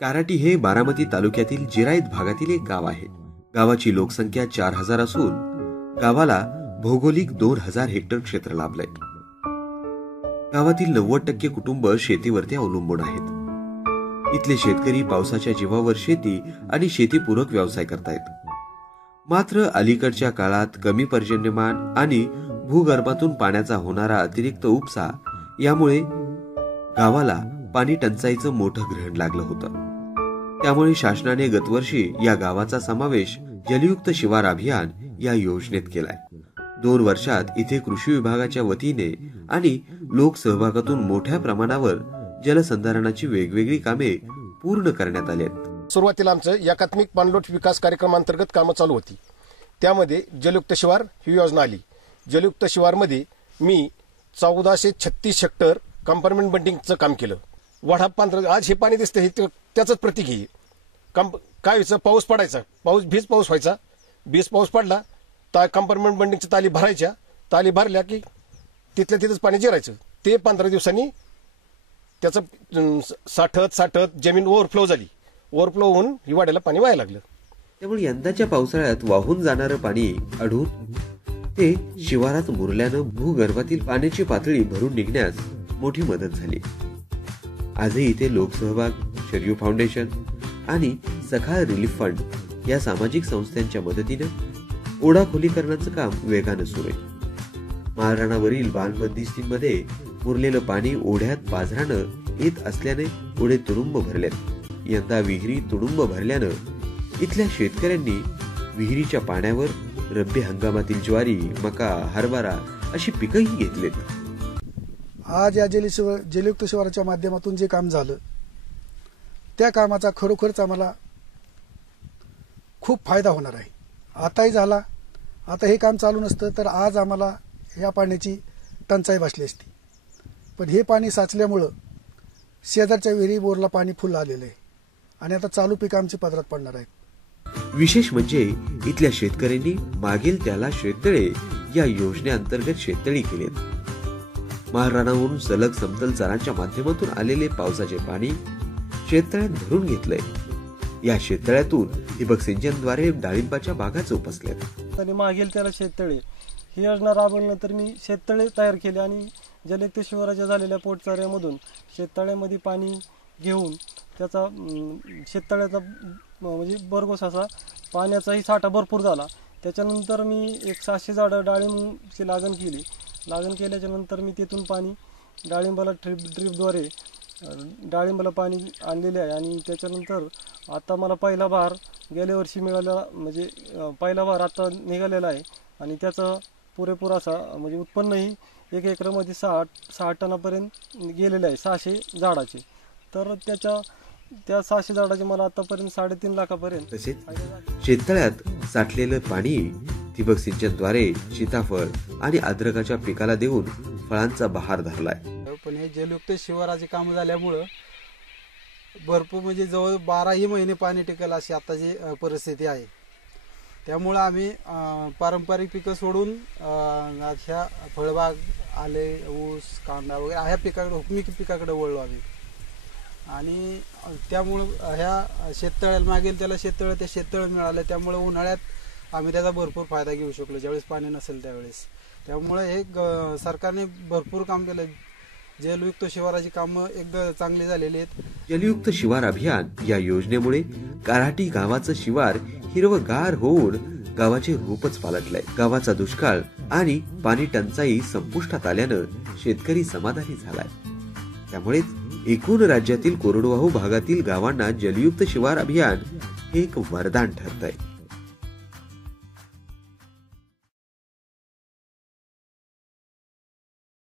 काराटी हे बारामती तालुक्यातील जिरायत भागातील एक गाव आहे। गावाची लोकसंख्या 4000 असून गावाला भौगोलिक 2000 हेक्टर क्षेत्र लाभलंय। गावातील 90% कुटुंब शेतीवरती अवलंबून आहेत। इथले शेतकरी पावसाच्या जीवावर शेती आणि शेतीपूरक व्यवसाय करतायत। मात्र अलीकडच्या काळात कमी पर्जन्यमान आणि भूगर्भातून पाण्याचा होणारा अतिरिक्त उपसा यामुळे गावाला पाणी टंचाईचं मोठं ग्रहण लागलं होतं। त्यामुळे शासनाने गतवर्षी या गावाचा समावेश जलयुक्त शिवार अभियान या योजनेत केलाय। 2 वर्षात इथे कृषी विभागाच्या वतीने आणि लोकसहभागातून मोठ्या प्रमाणावर जलसंधारणाची वेगवेगळी कामे पूर्ण करण्यात आली आहेत। सुरुवातीला आमचं एकात्मिक पाणलोट विकास कार्यक्रमांतर्गत कामं चालू होती। त्यामध्ये जलयुक्त शिवार ही योजना आली। जलयुक्त शिवारमध्ये मी 1436 हेक्टर कंपार्टमेंट बंटिंगचं काम केलं। वढा पांढरा आज हे पाणी दिसतं हे त्याचंच प्रतीक आहे। काय व्हायचं, पाऊस पडायचा, भीज पाऊस व्हायचा, भीज पाऊस पडला तर कंपार्टमेंट बंटिंगच्या ताली भरायच्या, ताली भरल्या की तिथल्या तिथंच पाणी जिरायचं। ते 15 दिवसांनी त्याचं साठत जमीन ओव्हरफ्लो झाली। ओव्हरफ्लो होऊन हिवाळ्याला पाणी व्हायला लागलं। त्यामुळे यंदाच्या पावसाळ्यात वाहून जाणारं पाणी अडून ते शिवारात मुरल्यानं भूगर्भातील पाण्याची पातळी भरून निघण्यास मोठी मदत झाली। आजही इथे लोकसहभाग, शरयू फाउंडेशन आणि सखाळ रिलीफ फंड या सामाजिक संस्थांच्या मदतीने ओढा खोलीकरणाचं काम वेगानं सुरू आहे। माळरानावरील बांधबंदिस्तींमध्ये मुरलेलं पाणी ओढ्यात पाझरानं येत असल्याने ओढे तुडुंब भरलेत। यंदा विहिरी तुडुंब भरल्यानं इथल्या शेतकऱ्यांनी विहिरीच्या पाण्यावर रब्बी हंगामातील ज्वारी, मका, हरभरा अशी पिकंही घेतलेत। आज या जलयुक्त शिवाराच्या माध्यमातून जे काम झालं त्या कामाचा खरोखरच आम्हाला खूप फायदा होणार आहे। आताही झाला। आता हे काम चालू नसतं तर आज आम्हाला या पाण्याची टंचाई भासली असती। पण हे पाणी साचल्यामुळं शेजारच्या विहिरी बोरला पाणी फुल आलेलं आहे आणि आता चालू पिकं आमची पदरात पडणार आहेत। विशेष म्हणजे इथल्या शेतकऱ्यांनी मागेल त्याला शेततळे या योजनेअंतर्गत शेततळी केलेत। माळरानावरून सलग समतल चारांच्या माध्यमातून आलेले पावसाचे पाणी शेततळ्यात भरून घेतलंय। या शेततळ्यातून ठिबक सिंचनद्वारे डाळिंबाच्या बागा जोपासल्यात। आणि मागेल त्याला शेततळे ही योजना राबवल्यानंतर मी शेततळे तयार केले आणि जलयुक्त शिवाराच्या झालेल्या पोटचाऱ्यामधून शेततळ्यामध्ये पाणी घेऊन त्याचा शेततळ्याचा म्हणजे भरघोस असा पाण्याचाही साठा भरपूर झाला। त्याच्यानंतर मी एक 700 झाडं डाळिंबची लागण केली। लागण केल्याच्या नंतर मी तिथून पाणी डाळिंबाला ड्रीपद्वारे डाळिंबाला पाणी आणलेले आहे आणि त्याच्यानंतर आता मला पहिला बहार गेल्या वर्षी मिळाला, म्हणजे पहिला बहार आता निघालेला आहे आणि त्याचा पुरेपूर असा म्हणजे उत्पन्नही 1 एकरमध्ये 6 टनापर्यंत गेलेले आहे 600 झाडाचे। तर त्या 600 झाडाचे मला आतापर्यंत 3.5 लाखापर्यंत। तसेच शेततळ्यात साठलेलं पाणी ठिबक सिंचनद्वारे सीताफळ आणि अद्रकाच्या पिकाला देऊन फळांचा बहार धरलाय। पण हे जलयुक्त शिवाराचे काम झाल्यामुळं भरपूर म्हणजे जवळ 12ही महिने पाणी टिकेल अशी आताची परिस्थिती आहे। त्यामुळे आम्ही पारंपरिक पिकं सोडून ह्या फळबाग, आले, ऊस, कांदा वगैरे ह्या पिकाकडे हुकमी पिकाकडे वळलो आम्ही। आणि त्यामुळं ह्या शेततळ्याला मागेल त्याला त्या शेततळं मिळालं। त्यामुळे उन्हाळ्यात आम्ही त्याचा भरपूर फायदा घेऊ शकलो ज्यावेळेस पाणी नसेल त्यावेळेस। त्यामुळे हे सरकारने भरपूर काम केलं। जलयुक्त शिवाराची कामं एकदम चांगली झालेली आहेत। जलयुक्त शिवार अभियान या योजनेमुळे काराटी गावाचं शिवार हिरवगार होऊन गावाचे रूपच पालटलंय। गावाचा दुष्काळ आणि पाणी टंचाई संपुष्टात आल्यानं शेतकरी समाधानी झालाय। त्यामुळेच एकूण राज्यातील कोरडवाहू भागातील गावांना जलयुक्त शिवार अभियान हे एक वरदान ठरतंय।